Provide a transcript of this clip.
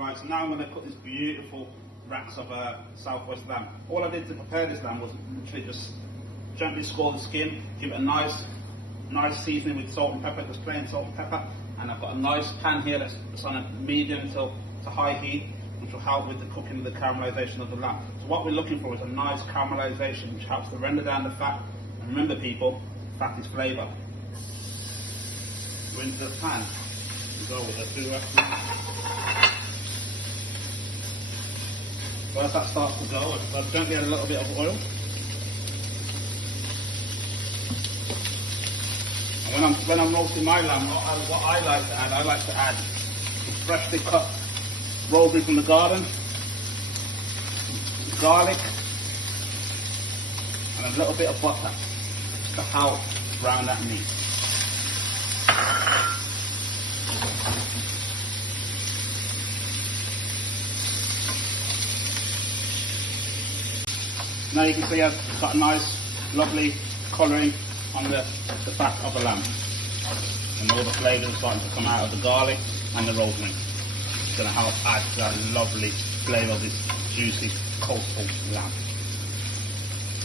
Right, so now I'm going to cook this beautiful racks of Southwest lamb. All I did to prepare this lamb was literally just gently score the skin, give it a nice seasoning with salt and pepper, just plain salt and pepper. And I've got a nice pan here that's on a medium to high heat, which will help with the cooking of the caramelization of the lamb. So what we're looking for is a nice caramelization, which helps to render down the fat. And remember people, fat is flavour. Go into the pan, go with the two. Once that starts to go, I'll gently add a little bit of oil. And when I'm roasting my lamb, what I like to add is freshly cut rosemary from the garden, garlic, and a little bit of butter to help brown that meat. Now you can see I've got a nice, lovely colouring on the fat of the lamb. And all the flavours are starting to come out of the garlic and the rosemary. It's going to help add to that lovely flavour of this juicy coastal lamb.